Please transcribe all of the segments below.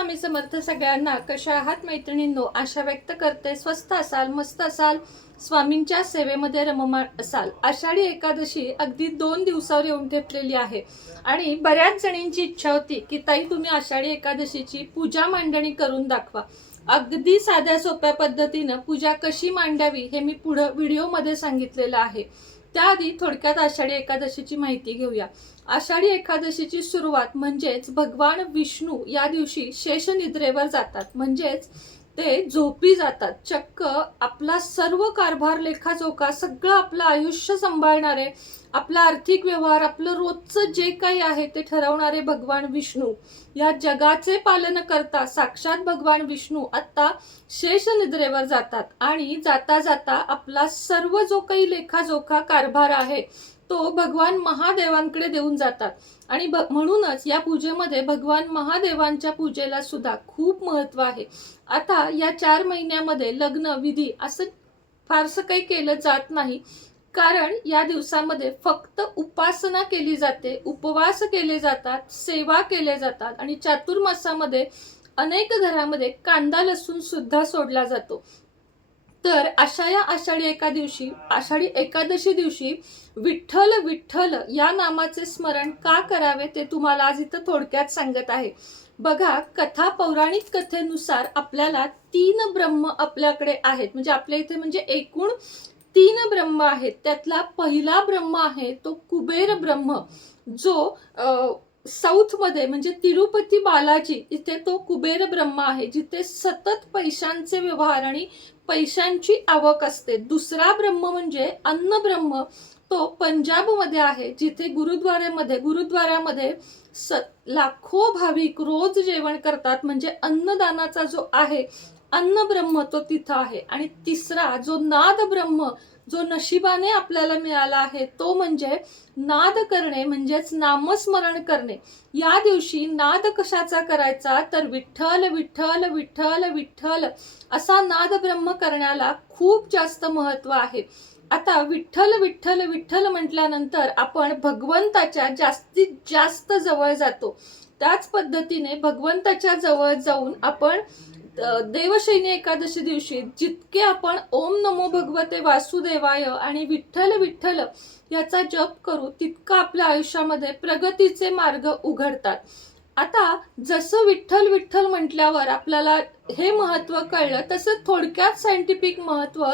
स्वामी समर्थ सगळ्यांना. कशा आहात मैत्रिणींनो? आशा व्यक्त करते स्वस्त असाल, मस्त असाल, स्वामींच्या सेवेमध्ये रममाण असाल. आषाढी एकादशी अगदी 2 दिवसावर येऊन ठेपलेली आहे आणि बऱ्याच जणींची इच्छा होती की ताई तुम्ही आषाढी एकादशीची पूजा मांडणी करून दाखवा. अगदी साध्या सोप्या पद्धतीनं पूजा कशी मांडावी हे मी पुढे व्हिडिओमध्ये सांगितलेलं आहे. त्याआधी थोडक्यात आषाढी एकादशीची माहिती घेऊया. आषाढी एकादशीची सुरुवात म्हणजेच भगवान विष्णू या दिवशी शेषनिद्रेवर जातात, म्हणजेच ते झोपी जातात. चक्क आपला सर्व कारभार लेखाजोखा सगळं आपलं आयुष्य सांभाळणारे, आपला आर्थिक व्यवहार, आपलं रोजचं जे काही आहे ते ठरवणारे भगवान विष्णू, या जगाचे पालन करता साक्षात भगवान विष्णू आता शेषनिद्रेवर जातात आणि जाता जाता आपला सर्व जो काही लेखाजोखा कारभार आहे तो भगवान महादेवांकडे देऊन जातात. आणि म्हणूनच या पूजेमध्ये भगवान महादेवांच्या पूजेला सुद्धा खूप महत्त्व आहे. आता या 4 महिन्यामध्ये लग्न विधी असं फारसं काही केलं जात नाही, कारण या दिवसामध्ये फक्त उपासना केली जाते, उपवास केले जातात, सेवा केले जातात आणि चातुर्मासामध्ये अनेक घरामध्ये कांदा लसूण सुद्धा सोडला जातो. तर अशा या आषाढी एकादशी दिवशी विठ्ठल विठ्ठल या नामाचे स्मरण का करावे ते तुम्हाला आज इथं थोडक्यात सांगत आहे. बघा, कथा पौराणिक कथेनुसार आपल्याला 3 ब्रह्म आपल्याकडे आहेत. म्हणजे आपल्या इथे म्हणजे एकूण 3 ब्रह्म आहेत. त्यातला पहिला ब्रह्म आहे तो कुबेर ब्रह्म, जो साऊथ मध्ये म्हणजे तिरुपती बालाजी इथे तो कुबेर ब्रह्म आहे, जिथे सतत पैशांचे व्यवहार आणि पैशांची आवक असते. दुसरा ब्रह्म म्हणजे अन्न ब्रह्म, तो पंजाब मध्ये आहे, जिथे गुरुद्वारामध्ये लाखो भाविक रोज जेवण करतात. म्हणजे अन्नदानाचा जो आहे अन्न ब्रह्म तो तिथं आहे. आणि तिसरा जो नाद ब्रह्म, जो नशिबाने आपल्याला मिळाला आहे, तो म्हणजे नाद करणे, म्हणजेच नामस्मरण करणे. या दिवशी नाद कशाचा करायचा तर विठ्ठल विठ्ठल विठ्ठल विठ्ठल असा नाद ब्रह्म करण्याला खूप जास्त महत्व आहे. आता विठ्ठल विठ्ठल विठ्ठल म्हटल्यानंतर आपण भगवंताच्या जास्तीत जास्त जवळ जातो. त्याच पद्धतीने भगवंताच्या जवळ जाऊन आपण देवशयनी एकादशी दिवशी जितके आपण ओम नमो भगवते वासुदेवाय आणि विठ्ठल विठ्ठल याचा जप करू, तितका आपल्या आयुष्यामध्ये प्रगतीचे मार्ग उघडतात. आता जसं विठ्ठल विठ्ठल म्हटल्यावर आपल्याला हे महत्व कळलं, तसं थोडक्यात सायंटिफिक महत्व,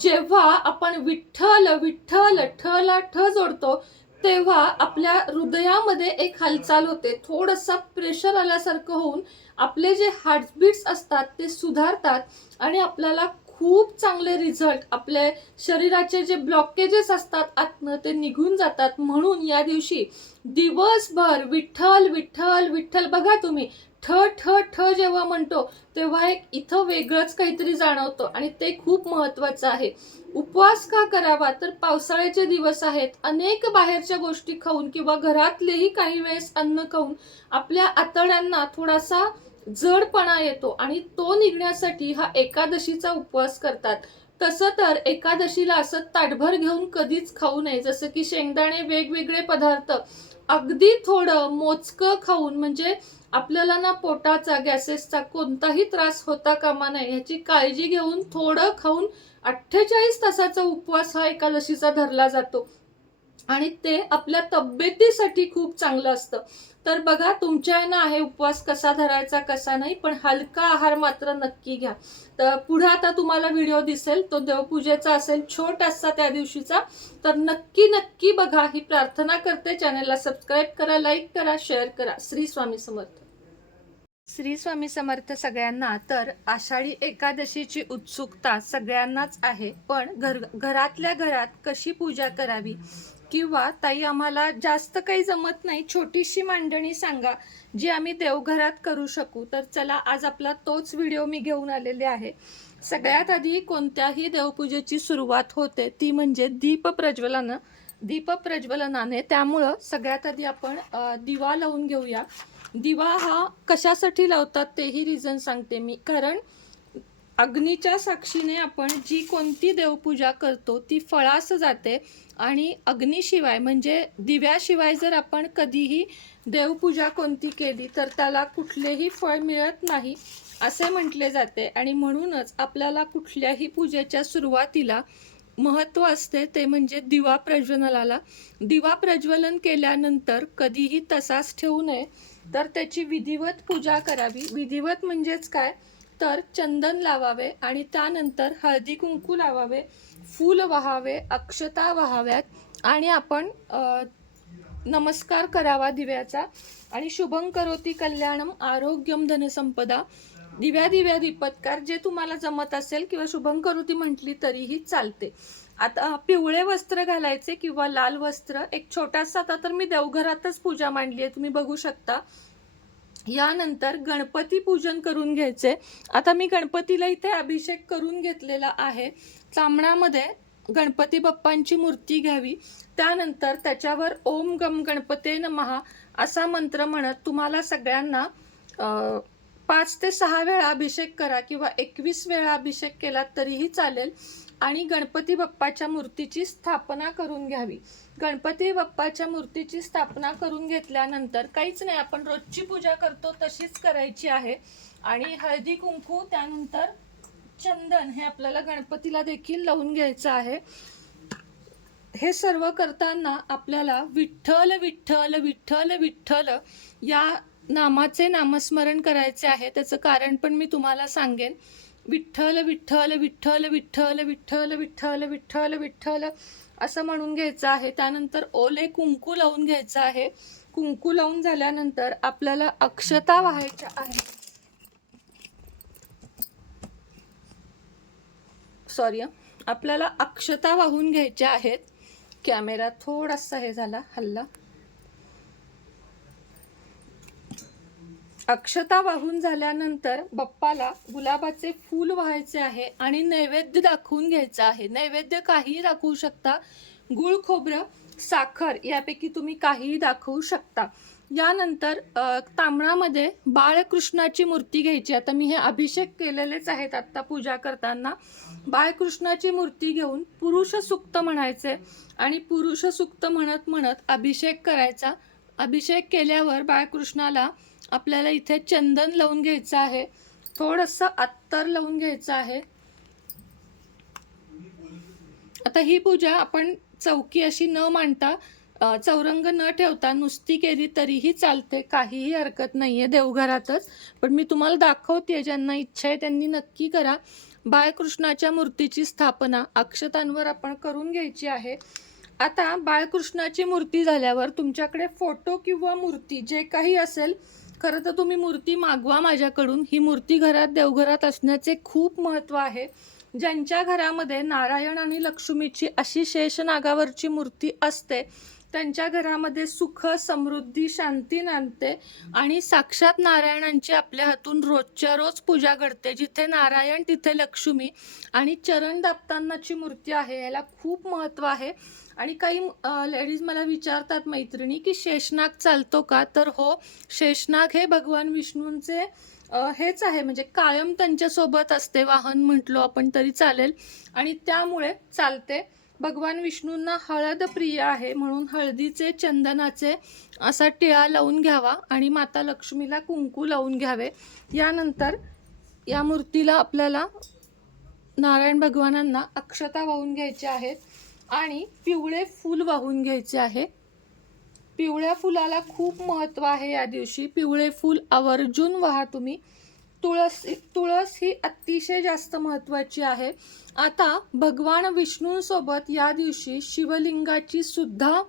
जेव्हा आपण विठ्ठल विठ्ठल ठ ला ठ जोडतो तेव्हा आपल्या हृदयामध्ये एक हालचाल होते. थोडंसं प्रेशर आल्यासारखं होऊन आपले जे हार्टबीट्स असतात ते सुधारतात आणि आपल्याला खूप चांगले रिझल्ट, आपल्या शरीराचे जे ब्लॉकेजेस असतात आतनं ते निघून जातात. म्हणून या दिवशी दिवसभर विठ्ठल विठ्ठल विठ्ठल, बघा तुम्ही ठ ठ ठ जेव्हा म्हणतो तेव्हा एक इथं वेगळंच काहीतरी जाणवतं आणि ते खूप महत्वाचं आहे. उपवास का करावा तर पावसाळ्याचे दिवस आहेत, अनेक बाहेरच्या गोष्टी खाऊन किंवा घरातलेही काही वेळेस अन्न खाऊन आपल्या आतड्यांना थोडासा जडपणा येतो आणि तो निघण्यासाठी हा एकादशीचा उपवास करतात. तसं तर एकादशीला असं ताटभर घेऊन कधीच खाऊ नये. जसं की शेंगदाणे, वेगवेगळे पदार्थ अगदी थोडं मोजकं खाऊन, म्हणजे आपल्याला ना पोटाचा, गॅसेसचा कोणताही त्रास होता कामा नये ह्याची काळजी घेऊन थोडं खाऊन 48 तासाचा उपवास हा एकादशीचा धरला जातो आणि ते आपल्या तब्येतीसाठी खूप चांगलं असतं. तर बघा, तुमच्या यानं आहे उपवास कसा धरायचा कसा नाही, पण हलका आहार मात्र नक्की घ्या. तर पुढे आता तुम्हाला व्हिडिओ दिसेल, तो देवपूजेचा असेल, छोटासा त्या दिवशीचा. तर नक्की नक्की बघा. ही प्रार्थना करते. चॅनलला सबस्क्राईब करा, लाईक करा, शेअर करा. श्री स्वामी समर्थ. श्री स्वामी समर्थ सगळ्यांना. तर आषाढी एकादशीची उत्सुकता सगळ्यांनाच आहे, पण घरातल्या घरात कशी पूजा करावी, किंवा ताई आम्हाला जास्त काही जमत नाही, छोटीशी मांडणी सांगा जी आम्ही देवघरात करू शकू. तर चला, आज आपला तोच व्हिडिओ मी घेऊन आलेले आहे. सगळ्यात आधी कोणत्याही देवपूजेची सुरुवात होते ती म्हणजे दीपप्रज्वलनाने. त्यामुळं सगळ्यात आधी आपण दिवा लावून घेऊया. दिवा हा कशासाठी लावतात तेही रिझन सांगते मी. कारण अग्नीच्या साक्षीने आपण जी कोणती देवपूजा करतो ती फळास जाते आणि अग्नीशिवाय म्हणजे दिव्याशिवाय जर आपण कधीही देवपूजा कोणती केली तर त्याला कुठलेही फळ मिळत नाही असे म्हटले जाते. आणि म्हणूनच आपल्याला कुठल्याही पूजेच्या सुरुवातीला महत्त्व असते ते म्हणजे दिवा प्रज्वलनाला. दिवा प्रज्वलन केल्यानंतर कधीही तसाच ठेवू नये, तर त्याची विधिवत पूजा करावी. विधिवत म्हणजेच काय, तर चंदन लावावे आणि त्यानंतर हळदी कुंकू लावावे, फूल वाहावे, अक्षता वाहाव्यात आणि आपण नमस्कार करावा दिव्याचा. आणि शुभं करोती कल्याणम आरोग्यम धनसंपदा, दिव्या दिव्या दीपत्कार, जे तुम्हाला जमत असेल किंवा शुभं करोती म्हटली तरीही चालते. आता पिवळे वस्त्र घालायचे किंवा लाल वस्त्र. एक छोटासा, आता तर मी देवघरातच पूजा मांडली आहे, तुम्ही बघू शकता. यानंतर गणपती पूजन करून घ्यायचे. आता मी गणपतीला इथे अभिषेक करून घेतलेला आहे. तांबणामध्ये गणपती बाप्पांची मूर्ती घ्यावी. त्यानंतर त्याच्यावर ओम गम गणपते नमः असा मंत्र म्हणत तुम्हाला सगळ्यांना 5 ते 6 वेळा अभिषेक करा किंवा 21 वेळा अभिषेक केला तरीही चालेल. आणि गणपती बाप्पाच्या मूर्तीची स्थापना करून घ्यावी. गणपती बाप्पाच्या मूर्तीची स्थापना करून घेतल्यानंतर काहीच नाही, आपण रोजची पूजा करतो तशीच करायची आहे. आणि हळदी कुंकू त्यानंतर चंदन हे आपल्याला गणपतीला देखील लावून घ्यायचं आहे. हे सर्व करताना आपल्याला विठ्ठल विठ्ठल विठ्ठल विठ्ठल या नामाचे नामस्मरण करायचे आहे. त्याचं कारण पण मी तुम्हाला सांगेन. विठ्ठल विठ्ठल विठ्ठल विठ्ठल विठ्ठल विठ्ठल विठ्ठल विठ्ठल असं म्हणून घ्यायचं आहे. त्यानंतर ओले कुंकू लावून घ्यायचं आहे. कुंकू लावून झाल्यानंतर आपल्याला अक्षता वाहायच्या आहेत. आपल्याला अक्षता वाहून घ्यायच्या आहेत. कॅमेरा थोडासा हे झाला हल्ला. अक्षता वाहून झाल्यानंतर बाप्पाला गुलाबाचे फूल व्हायचे आहे आणि नैवेद्य दाखवून घ्यायचा आहे. नैवेद्य काहीही दाखवू शकता, गुळ, खोबरं, साखर यापैकी तुम्ही काहीही दाखवू शकता. यानंतर तांबणामध्ये बाळकृष्णाची मूर्ती घ्यायची. आता मी हे अभिषेक केलेलेच आहेत आत्ता पूजा करताना. बाळकृष्णाची मूर्ती घेऊन पुरुष सुक्त म्हणायचे आणि पुरुष सुक्त म्हणत म्हणत अभिषेक करायचा. अभिषेक केल्यावर बाळकृष्णाला आपल्याला इथे चंदन लावून घ्यायचं आहे, थोडंसं अत्तर लावून घ्यायचं आहे. आता ही पूजा आपण चौकी अशी न मांडता, चौरंग न ठेवता नुसती केली तरीही चालते, काहीही हरकत नाहीये देवघरातच. पण मी तुम्हाला दाखवते, ज्यांना इच्छा आहे त्यांनी नक्की करा. बाळकृष्णाच्या मूर्तीची स्थापना अक्षतांवर आपण करून घ्यायची आहे. आता बाळकृष्णाची मूर्ती झाल्यावर तुमच्याकडे फोटो किंवा मूर्ती जे काही असेल, खरं तर तुम्ही मूर्ती मागवा माझ्याकडून. ही मूर्ती घरात देवघरात असण्याचे खूप महत्त्व आहे. ज्यांच्या घरामध्ये नारायण आणि लक्ष्मीची अशी शेषनागावरची मूर्ती असते त्यांच्या घरामध्ये सुख, समृद्धी, शांती नांदते आणि साक्षात नारायणांची आपल्या हातून रोजच्या रोज पूजा घडते. जिथे नारायण तिथे लक्ष्मी. आणि चरण दाबतानाची मूर्ती आहे, याला खूप महत्त्व आहे. आणि काही लेडीज मला विचारतात मैत्रिणी की शेषनाग चालतो का, तर हो, शेषनाग हे भगवान विष्णूंचे हेच आहे, म्हणजे कायम त्यांच्यासोबत असते, वाहन म्हटलो आपण तरी चालेल आणि त्यामुळे चालते. भगवान विष्णूंना हळद प्रिय आहे म्हणून हळदीचे, चंदनाचे असा टिळा लावून घ्यावा आणि माता लक्ष्मीला कुंकू लावून घ्यावे. यानंतर या मूर्तीला आपल्याला नारायण भगवानांना अक्षता वाहून घ्यायच्या आहेत आणि पिवळे फूल वाहून घ्यायचे आहे. पिवळ्या फुलाला खूप महत्त्व आहे. या दिवशी पिवळे फूल आवर्जून वाहा तुम्ही. तुळस ही अतिशय जास्त महत्त्वाची आहे. आता भगवान विष्णूंसोबत या दिवशी शिवलिंगाची सुद्धा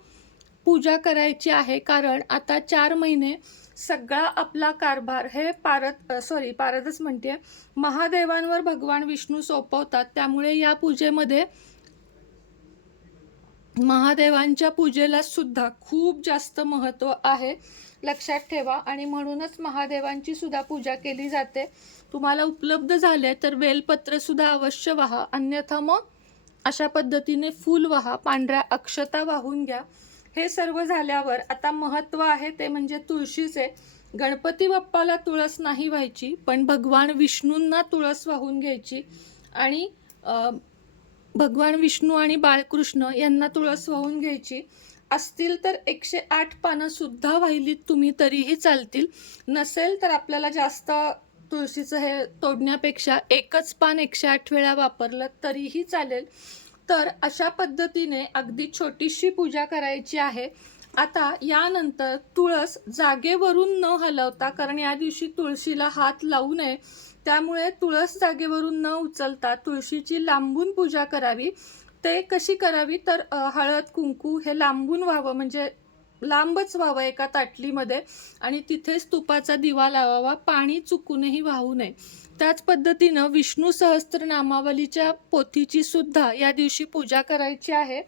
पूजा करायची आहे, कारण आता 4 महिने सगळा आपला कारभार हे पारदच म्हणते, महादेवांवर भगवान विष्णू सोपवतात. त्यामुळे या पूजेमध्ये महादेवांच्या पूजेला सुद्धा खूप जास्त महत्त्व आहे, लक्षात ठेवा. आणि म्हणूनच महादेवांची सुद्धा पूजा केली जाते. तुम्हाला उपलब्ध झाले तर बेलपत्र सुद्धा अवश्य वाहा, अन्यथा मग अशा पद्धतीने फूल वाहा, पांढऱ्या अक्षता वाहून घ्या. हे सर्व झाल्यावर आता महत्त्व आहे ते म्हणजे तुळशीचे. गणपती बाप्पाला तुळस नाही व्हायची, पण भगवान विष्णूंना तुळस वाहून घ्यायची आणि भगवान विष्णू आणि बाळकृष्ण यांना तुळस वाहून घ्यायची. असतील तर 108 पानं सुद्धा वाहिलीत तुम्ही तरीही चालतील. नसेल तर आपल्याला जास्त तुळशीचं हे तोडण्यापेक्षा एकच पान 108 वेळा वापरलं तरीही चालेल. तर अशा पद्धतीने अगदी छोटीशी पूजा करायची आहे. आता यानंतर तुळस जागेवरून न हलवता, कारण या दिवशी तुळशीला हात लावू नये, त्यामुळे तुळस जागेवरून न उचलता तुळशीची लांबून पूजा करावी. ते कशी करावी तर हळद कुंकू हे लांबून व्हावं, म्हणजे लांबच व्हावं एका ताटलीमध्ये, आणि तिथेच तुपाचा दिवा लावावा, पाणी चुकूनही वाहू नये. त्याच पद्धतीनं विष्णू सहस्त्रनामावलीच्या पोथीची सुद्धा या दिवशी पूजा करायची आहे.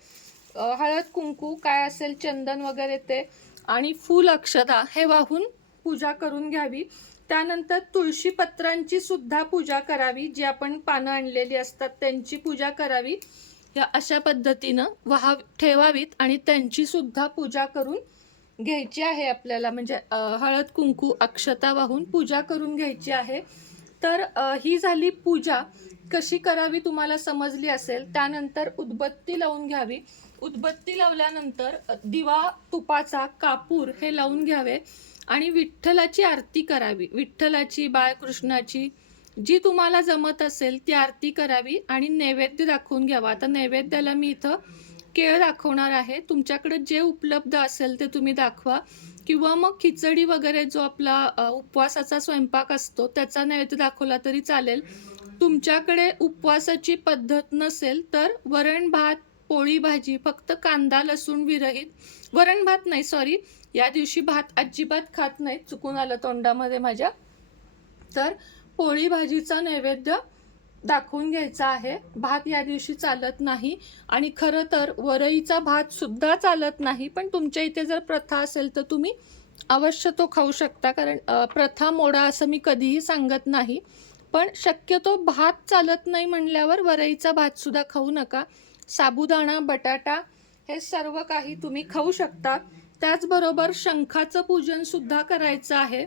हळद कुंकू काय असेल, चंदन वगैरे ते, आणि फूल अक्षता हे वाहून पूजा करून घ्यावी. त्यानंतर तुळशी पत्रांची सुद्धा पूजा करावी, जी आपण पानं आणलेली असतात त्यांची पूजा करावी. या अशा पद्धतीनं ठेवावीत आणि त्यांची सुद्धा पूजा करून घ्यायची आहे आपल्याला, म्हणजे हळद कुंकू अक्षता वाहून पूजा करून घ्यायची आहे. तर ही झाली पूजा. कशी करावी तुम्हाला समजली असेल. त्यानंतर उदबत्ती लावून घ्यावी. उदबत्ती लावल्यानंतर दिवा तुपाचा कापूर हे लावून घ्यावे आणि विठ्ठलाची आरती करावी. विठ्ठलाची, बाळकृष्णाची, जी तुम्हाला जमत असेल ती आरती करावी आणि नैवेद्य दाखवून घ्यावा. आता नैवेद्याला मी इथं केळ दाखवणार आहे. तुमच्याकडे जे उपलब्ध असेल ते तुम्ही दाखवा, किंवा मग खिचडी वगैरे जो आपला उपवासाचा स्वयंपाक असतो त्याचा नैवेद्य दाखवला तरी चालेल. तुमच्याकडे उपवासाची पद्धत नसेल तर वरण भात, पोळी भाजी, फक्त कांदा लसूण विरहित, वरण भात नाही सॉरी, या दिवशी भात अजिबात खात नाही, चुकून आलं तोंडामध्ये माझ्या, तर पोळी भाजीचा नैवेद्य दाखवून घ्यायचा आहे. भात या दिवशी चालत नाही, आणि खरं तर वरईचा भात सुद्धा चालत नाही, पण तुमच्या इथे जर प्रथा असेल तर तुम्ही अवश्य तो खाऊ शकता, कारण प्रथा मोडा असं मी कधीही सांगत नाही. पण शक्यतो भात चालत नाही म्हणल्यावर वरईचा भात सुद्धा खाऊ नका. साबुदाणा, बटाटा हे सर्व काही तुम्ही खाऊ शकता. त्याचबरोबर शंखाचं पूजन सुद्धा करायचं आहे.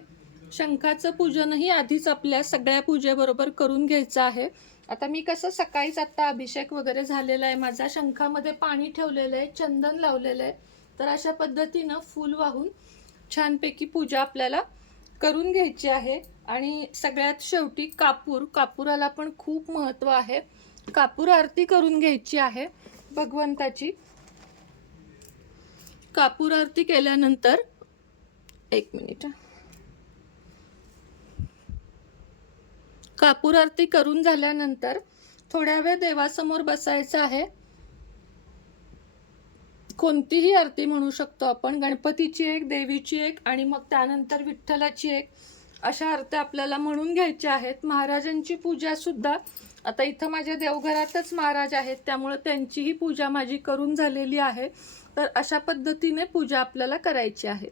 शंखाचं पूजनही आधीच आपल्या सगळ्या पूजेबरोबर करून घ्यायचं आहे. आता मी कसं सकाळीच आत्ता अभिषेक वगैरे झालेला आहे माझा, शंखामध्ये पाणी ठेवलेलं आहे, चंदन लावलेलं आहे. तर अशा पद्धतीनं फूल वाहून छानपैकी पूजा आपल्याला करून घ्यायची आहे. आणि सगळ्यात शेवटी कापुराला पण खूप महत्त्व आहे. कापूर आरती करून घ्यायची आहे भगवंताची. कापूर आरती केल्यानंतर, एक मिनिट, कापूर आरती करून झाल्यानंतर थोड्या वेळ देवासमोर बसायचं आहे. कोणतीही आरती म्हणू शकतो आपण, गणपतीची एक, देवीची एक, आणि मग त्यानंतर विठ्ठलाची एक, अशा आरत्या आपल्याला म्हणून घ्यायच्या आहेत. महाराजांची पूजा सुद्धा, आता इथं माझ्या देवघरातच महाराज आहेत त्यामुळे त्यांचीही पूजा माझी करून झालेली आहे. तर अशा पद्धतीने पूजा आपल्याला करायची आहे.